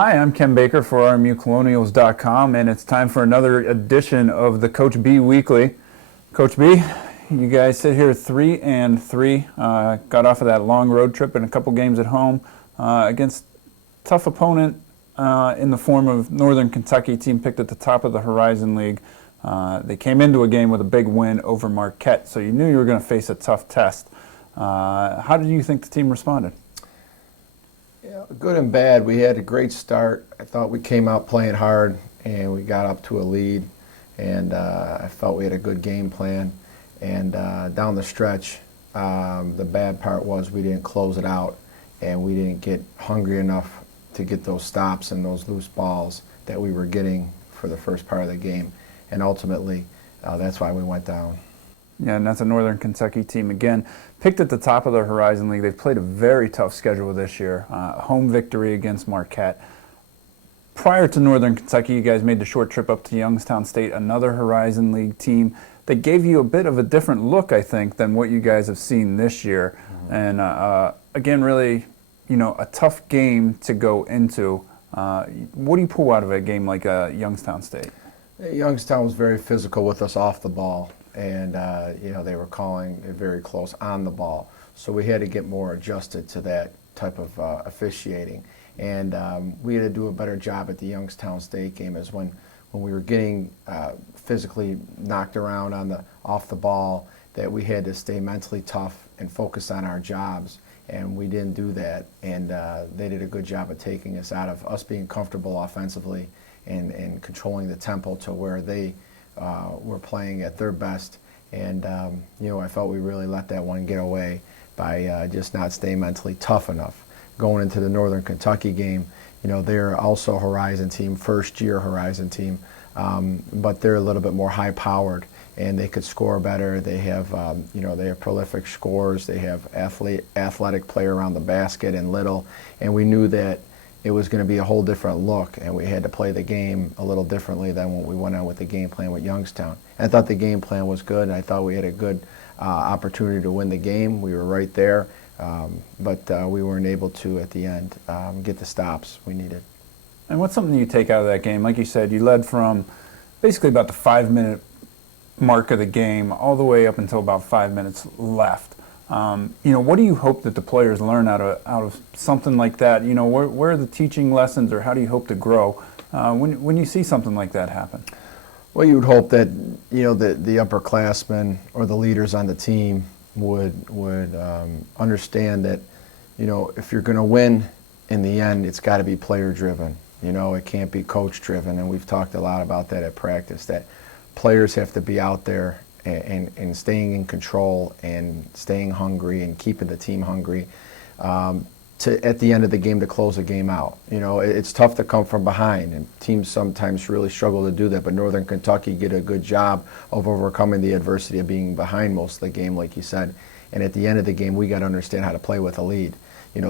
Hi, I'm Ken Baker for RMUColonials.com, and it's time for another edition of the Coach B Weekly. Coach B, you guys sit here 3-3. Got off of that long road trip and a couple games at home against tough opponent in the form of Northern Kentucky, team picked at the top of the Horizon League. They came into a game with a big win over Marquette, so you knew you were going to face a tough test. How did you think the team responded? Yeah, good and bad. We had a great start. I thought we came out playing hard, and we got up to a lead, and I felt we had a good game plan. And down the stretch, the bad part was we didn't close it out, and we didn't get hungry enough to get those stops and those loose balls that we were getting for the first part of the game. And ultimately, that's why we went down. Yeah, and that's a Northern Kentucky team, again, picked at the top of the Horizon League. They've played a very tough schedule this year. Home victory against Marquette. Prior to Northern Kentucky, you guys made the short trip up to Youngstown State, another Horizon League team that gave you a bit of a different look, I think, than what you guys have seen this year. Mm-hmm. And again, really, a tough game to go into. What do you pull out of a game like Youngstown State? Youngstown was very physical with us off the ball. And, they were calling it very close on the ball. So we had to get more adjusted to that type of officiating. And we had to do a better job at the Youngstown State game as when we were getting physically knocked around off the ball, that we had to stay mentally tough and focus on our jobs. And we didn't do that. And they did a good job of taking us out of us being comfortable offensively and controlling the tempo to where they were playing at their best, and I felt we really let that one get away by just not staying mentally tough enough. Going into the Northern Kentucky game, they're also a Horizon team, first-year Horizon team, but they're a little bit more high-powered, and they could score better. They have, they have prolific scorers. They have athletic player around the basket and Little, and we knew that it was going to be a whole different look, and we had to play the game a little differently than when we went on with the game plan with Youngstown. And I thought the game plan was good, and I thought we had a good opportunity to win the game. We were right there, but we weren't able to, at the end, get the stops we needed. And what's something you take out of that game? Like you said, you led from basically about the 5-minute mark of the game all the way up until about 5 minutes left. What do you hope that the players learn out of something like that? Where are the teaching lessons, or how do you hope to grow when you see something like that happen? Well, you would hope that the upperclassmen or the leaders on the team would understand that if you're going to win in the end, it's got to be player driven. It can't be coach driven, and we've talked a lot about that at practice. That players have to be out there and staying in control and staying hungry and keeping the team hungry at the end of the game to close the game out. It's tough to come from behind, and teams sometimes really struggle to do that, but Northern Kentucky did a good job of overcoming the adversity of being behind most of the game, like you said. And at the end of the game, we got to understand how to play with a lead.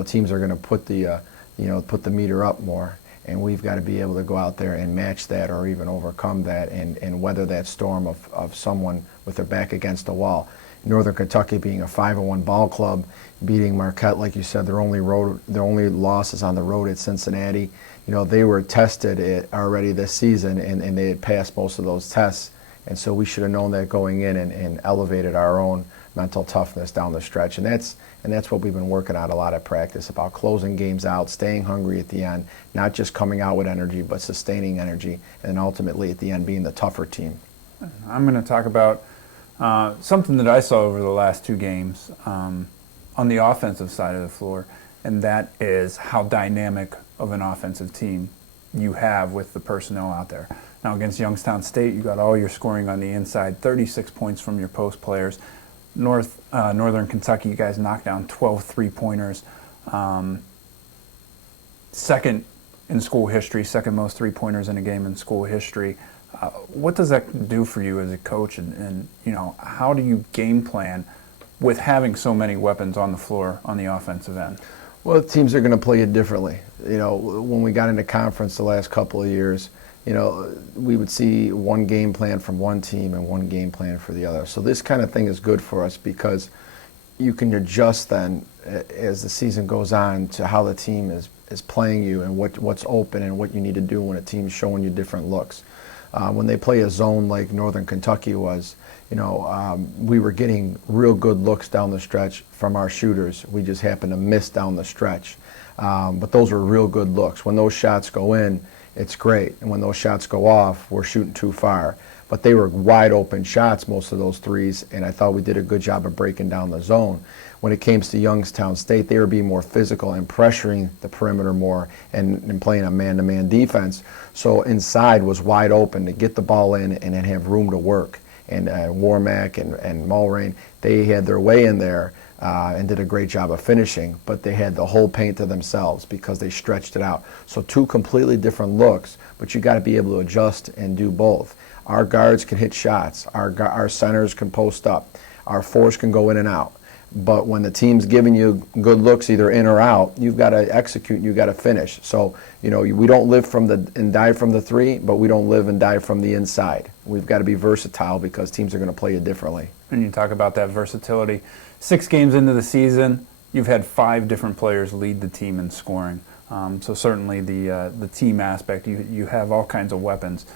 Teams are going to put the meter up more, and we've got to be able to go out there and match that or even overcome that and weather that storm of someone with their back against the wall. Northern Kentucky being a 5-1 ball club, beating Marquette, like you said, their only losses on the road at Cincinnati. They were tested already this season, and they had passed most of those tests. And so we should have known that going in and elevated our own mental toughness down the stretch. And that's what we've been working on a lot at practice, about closing games out, staying hungry at the end, not just coming out with energy, but sustaining energy, and ultimately at the end being the tougher team. I'm going to talk about something that I saw over the last two games on the offensive side of the floor, and that is how dynamic of an offensive team you have with the personnel out there. Now, against Youngstown State, you got all your scoring on the inside, 36 points from your post players. Northern Kentucky, you guys knocked down 12 three-pointers. Second in school history, second most three-pointers in a game in school history. What does that do for you as a coach, and how do you game plan with having so many weapons on the floor on the offensive end? Well, teams are going to play it differently. When we got into conference the last couple of years, we would see one game plan from one team and one game plan for the other. So this kind of thing is good for us because you can adjust then as the season goes on to how the team is playing you and what's open and what you need to do when a team's showing you different looks. When they play a zone like Northern Kentucky was, we were getting real good looks down the stretch from our shooters. We just happened to miss down the stretch. But those were real good looks. When those shots go in, it's great. And when those shots go off, we're shooting too far. But they were wide open shots, most of those threes, and I thought we did a good job of breaking down the zone. When it came to Youngstown State, they were being more physical and pressuring the perimeter more and playing a man-to-man defense. So inside was wide open to get the ball in and then have room to work. And Warmack and Mulrain, they had their way in there and did a great job of finishing, but they had the whole paint to themselves because they stretched it out. So two completely different looks, but you got to be able to adjust and do both. Our guards can hit shots. Our centers can post up. Our fours can go in and out. But when the team's giving you good looks either in or out, you've got to execute and you've got to finish. So, we don't live and die from the three, but we don't live and die from the inside. We've got to be versatile because teams are going to play you differently. And you talk about that versatility. 6 games into the season, you've had 5 different players lead the team in scoring. So certainly the team aspect, you have all kinds of weapons.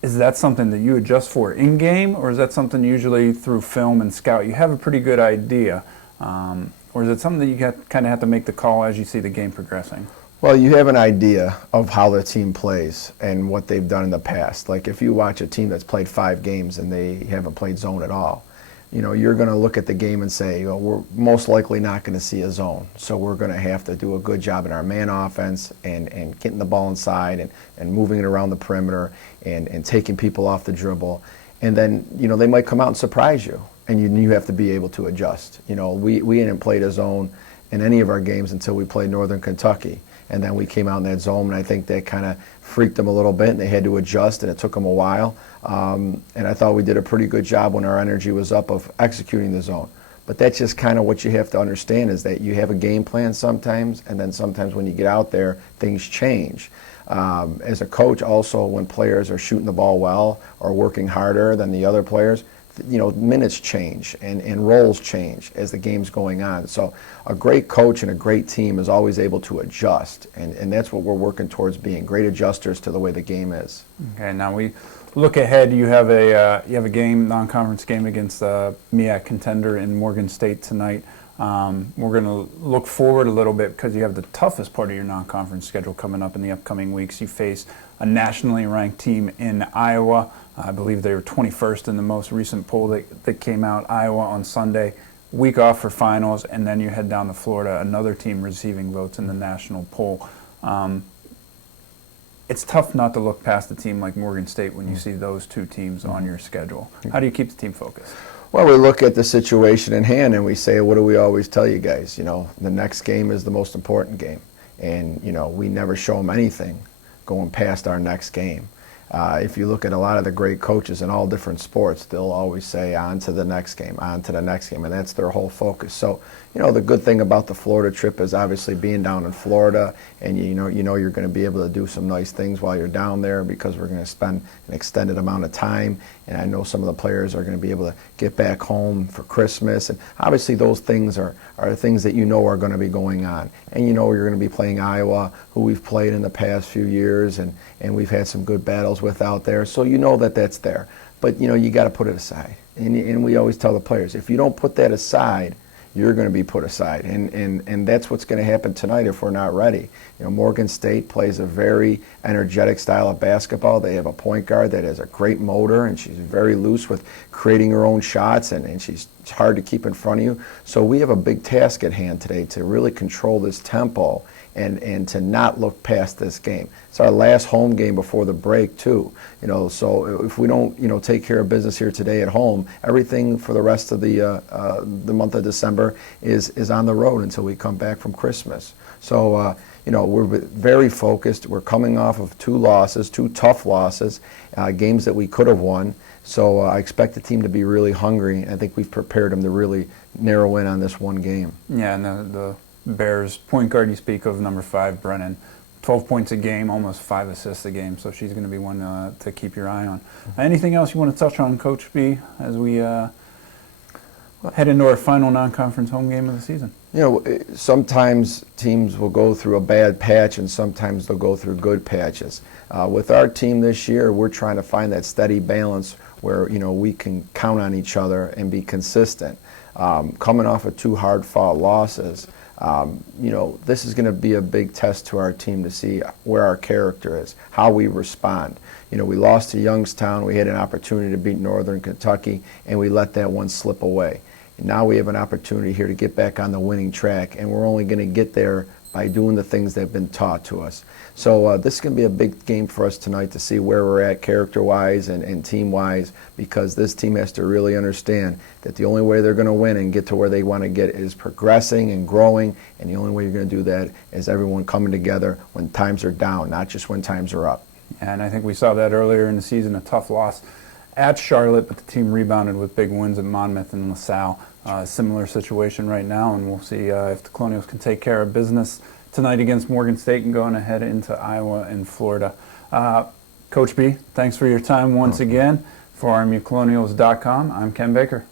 Is that something that you adjust for in-game, or is that something usually through film and scout you have a pretty good idea? Or is it something that you kind of have to make the call as you see the game progressing? Well, you have an idea of how the team plays and what they've done in the past. Like if you watch a team that's played 5 games and they haven't played zone at all, you're going to look at the game and say, we're most likely not going to see a zone. So we're going to have to do a good job in our man offense and getting the ball inside and moving it around the perimeter and taking people off the dribble. And then, they might come out and surprise you, and you have to be able to adjust. We hadn't played a zone in any of our games until we played Northern Kentucky. And then we came out in that zone, and I think that kind of freaked them a little bit, and they had to adjust, and it took them a while. And I thought we did a pretty good job when our energy was up of executing the zone. But that's just kind of what you have to understand is that you have a game plan sometimes, and then sometimes when you get out there, things change. As a coach, also, when players are shooting the ball well or working harder than the other players, minutes change and roles change as the game's going on. So a great coach and a great team is always able to adjust, and that's what we're working towards, being great adjusters to the way the game is. Okay, now we look ahead. You have a game, non-conference game against MEAC contender in Morgan State tonight. We're going to look forward a little bit because you have the toughest part of your non-conference schedule coming up in the upcoming weeks. You face a nationally ranked team in Iowa. I believe they were 21st in the most recent poll that came out. Iowa on Sunday, week off for finals, and then you head down to Florida, another team receiving votes in the national poll. It's tough not to look past a team like Morgan State when you see those 2 teams on your schedule. How do you keep the team focused? Well, we look at the situation in hand and we say, what do we always tell you guys? The next game is the most important game. And, we never show them anything going past our next game. If you look at a lot of the great coaches in all different sports, they'll always say on to the next game, on to the next game, and that's their whole focus. So, the good thing about the Florida trip is obviously being down in Florida, and you're going to be able to do some nice things while you're down there because we're going to spend an extended amount of time, and I know some of the players are going to be able to get back home for Christmas, and obviously those things are things that are going to be going on. And you're going to be playing Iowa, who we've played in the past few years, and we've had some good battles with out there, so that's there. But you got to put it aside, and we always tell the players, if you don't put that aside, you're going to be put aside, and that's what's going to happen tonight if we're not ready. Morgan State plays a very energetic style of basketball. They have a point guard that has a great motor, and she's very loose with creating her own shots, and she's hard to keep in front of you. So we have a big task at hand today to really control this tempo and to not look past this game. It's our last home game before the break too. So if we don't take care of business here today at home, everything for the rest of the month of December is on the road until we come back from Christmas. So we're very focused. We're coming off of 2 tough losses, games that we could have won. So I expect the team to be really hungry. I think we've prepared them to really narrow in on this one game. Yeah, and the Bears point guard you speak of, number 5, Brennan, 12 points a game, almost 5 assists a game, so she's going to be one to keep your eye on. Anything else you want to touch on, Coach B, as we head into our final non-conference home game of the season? You know, sometimes teams will go through a bad patch and sometimes they'll go through good patches. With our team this year, we're trying to find that steady balance where, you know, we can count on each other and be consistent. Coming off of 2 hard-fought losses, you know, this is going to be a big test to our team to see where our character is, how we respond. You know, we lost to Youngstown, we had an opportunity to beat Northern Kentucky, and we let that one slip away. And now we have an opportunity here to get back on the winning track, and we're only going to get there by doing the things that have been taught to us. So this is going to be a big game for us tonight to see where we're at character-wise and team-wise, because this team has to really understand that the only way they're going to win and get to where they want to get is progressing and growing, and the only way you're going to do that is everyone coming together when times are down, not just when times are up. And I think we saw that earlier in the season, a tough loss at Charlotte, but the team rebounded with big wins at Monmouth and LaSalle. Similar situation right now, and we'll see if the Colonials can take care of business tonight against Morgan State and going ahead into Iowa and Florida. Coach B, thanks for your time once again. For RMUColonials.com, I'm Ken Baker.